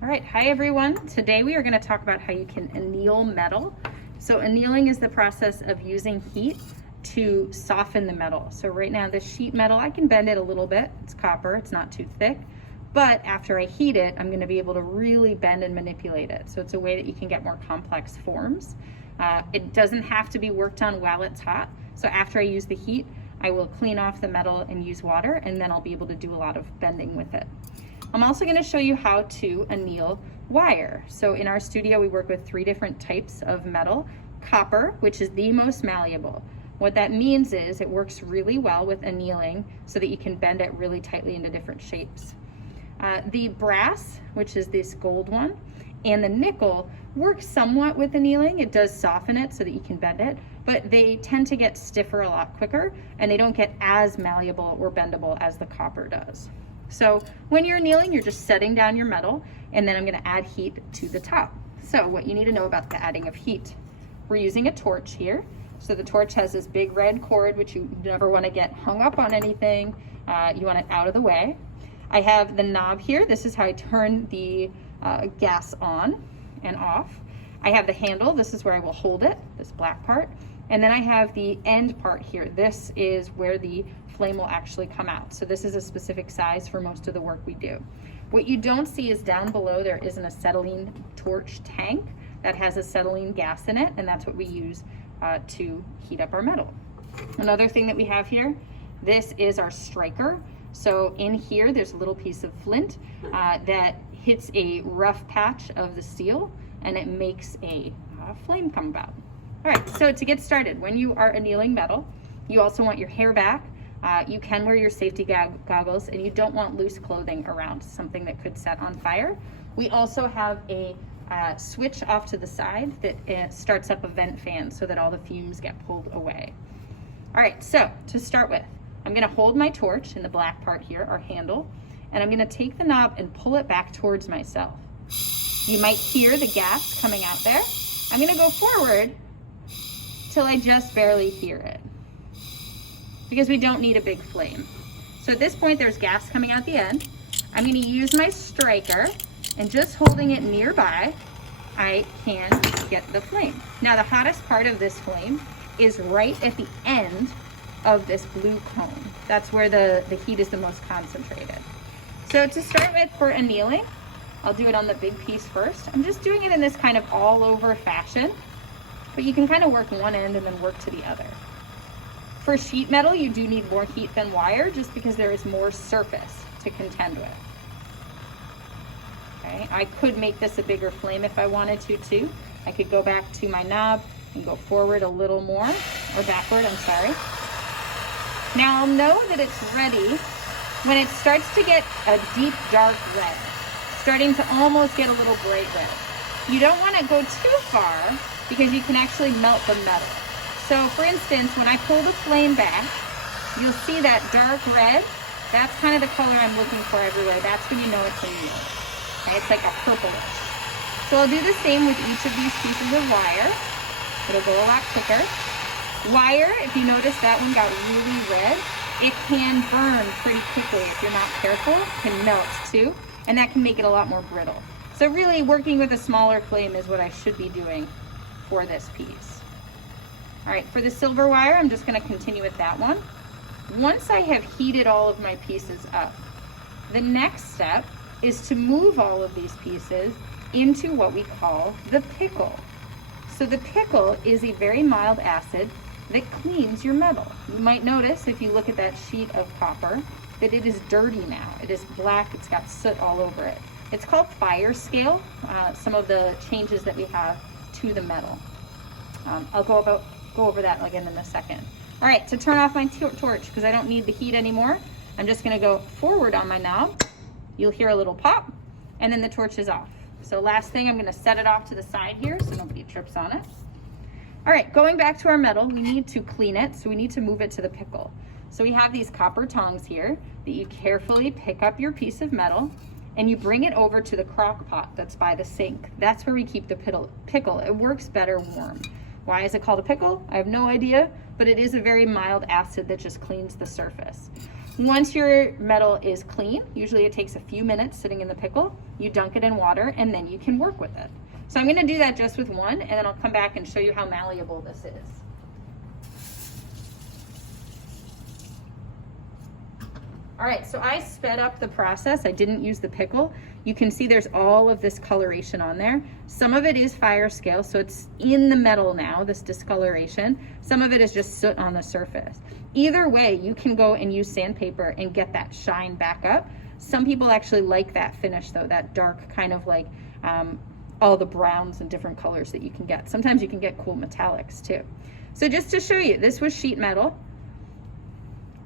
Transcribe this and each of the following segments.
All right, hi everyone. Today we are going to talk about how you can anneal metal. So annealing is the process of using heat to soften the metal. So right now this sheet metal, I can bend it a little bit. It's copper, it's not too thick. But after I heat it, I'm going to be able to really bend and manipulate it. So it's a way that you can get more complex forms. It doesn't have to be worked on while it's hot. So after I use the heat, I will clean off the metal and use water, and then I'll be able to do a lot of bending with it. I'm also going to show you how to anneal wire. So in our studio, we work with 3 different types of metal. Copper, which is the most malleable. What that means is it works really well with annealing so that you can bend it really tightly into different shapes. The brass, which is this gold one, and the nickel work somewhat with annealing. It does soften it so that you can bend it, but they tend to get stiffer a lot quicker, and they don't get as malleable or bendable as the copper does. So when you're annealing, you're just setting down your metal, and then I'm going to add heat to the top. So what you need to know about the adding of heat. We're using a torch here. So the torch has this big red cord, which you never want to get hung up on anything. You want it out of the way. I have the knob here. This is how I turn the gas on and off. I have the handle. This is where I will hold it, this black part. And then I have the end part here. This is where the flame will actually come out. So this is a specific size for most of the work we do. What you don't see is down below there is an acetylene torch tank that has acetylene gas in it, and that's what we use to heat up our metal. Another thing that we have here, this is our striker. So in here there's a little piece of flint that hits a rough patch of the steel, and it makes a flame come about. All right, so to get started, when you are annealing metal, you also want your hair back. You can wear your safety goggles, and you don't want loose clothing around, something that could set on fire. We also have a switch off to the side that starts up a vent fan so that all the fumes get pulled away. All right, so to start with, I'm going to hold my torch in the black part here, our handle, and I'm going to take the knob and pull it back towards myself. You might hear the gas coming out there. I'm going to go forward till I just barely hear it, because we don't need a big flame. So at this point there's gas coming out the end. I'm going to use my striker, and just holding it nearby, I can get the flame. Now the hottest part of this flame is right at the end of this blue cone. That's where the heat is the most concentrated. So to start with, for annealing, I'll do it on the big piece first. I'm just doing it in this kind of all over fashion, but you can kind of work one end and then work to the other. For sheet metal, you do need more heat than wire, just because there is more surface to contend with. Okay, I could make this a bigger flame if I wanted to too. I could go back to my knob and go forward a little more, or backward, I'm sorry. Now I'll know that it's ready when it starts to get a deep dark red, starting to almost get a little bright red. You don't want to go too far, because you can actually melt the metal. So for instance, when I pull the flame back, you'll see that dark red. That's kind of the color I'm looking for everywhere. That's when you know it's annealed. Okay, it's like a purplish. So I'll do the same with each of these pieces of wire. It'll go a lot quicker. Wire, if you notice that one got really red, it can burn pretty quickly if you're not careful. It can melt too, and that can make it a lot more brittle. So really working with a smaller flame is what I should be doing for this piece. All right, for the silver wire, I'm just going to continue with that one. Once I have heated all of my pieces up, the next step is to move all of these pieces into what we call the pickle. So the pickle is a very mild acid that cleans your metal. You might notice, if you look at that sheet of copper, that it is dirty now. It is black, it's got soot all over it. It's called fire scale, some of the changes that we have to the metal. I'll go over that again in a second. All right, to turn off my torch, because I don't need the heat anymore, I'm just gonna go forward on my knob. You'll hear a little pop, and then the torch is off. So last thing, I'm gonna set it off to the side here so nobody trips on it. All right, going back to our metal, we need to clean it, so we need to move it to the pickle. So we have these copper tongs here that you carefully pick up your piece of metal, and you bring it over to the crock pot that's by the sink. That's where we keep the pickle. It works better warm. Why is it called a pickle? I have no idea, but it is a very mild acid that just cleans the surface. Once your metal is clean, usually it takes a few minutes sitting in the pickle, you dunk it in water and then you can work with it. So I'm gonna do that just with one, and then I'll come back and show you how malleable this is. All right, so I sped up the process. I didn't use the pickle. You can see there's all of this coloration on there. Some of it is fire scale, so it's in the metal now, this discoloration. Some of it is just soot on the surface. Either way, you can go and use sandpaper and get that shine back up. Some people actually like that finish though, that dark kind of like all the browns and different colors that you can get. Sometimes you can get cool metallics too. So just to show you, this was sheet metal.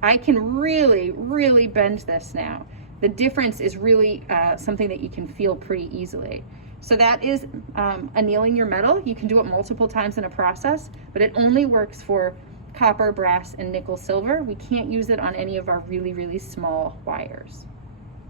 I can really, really bend this now. The difference is really something that you can feel pretty easily. So that is annealing your metal. You can do it multiple times in a process, but it only works for copper, brass, and nickel silver. We can't use it on any of our really, really small wires.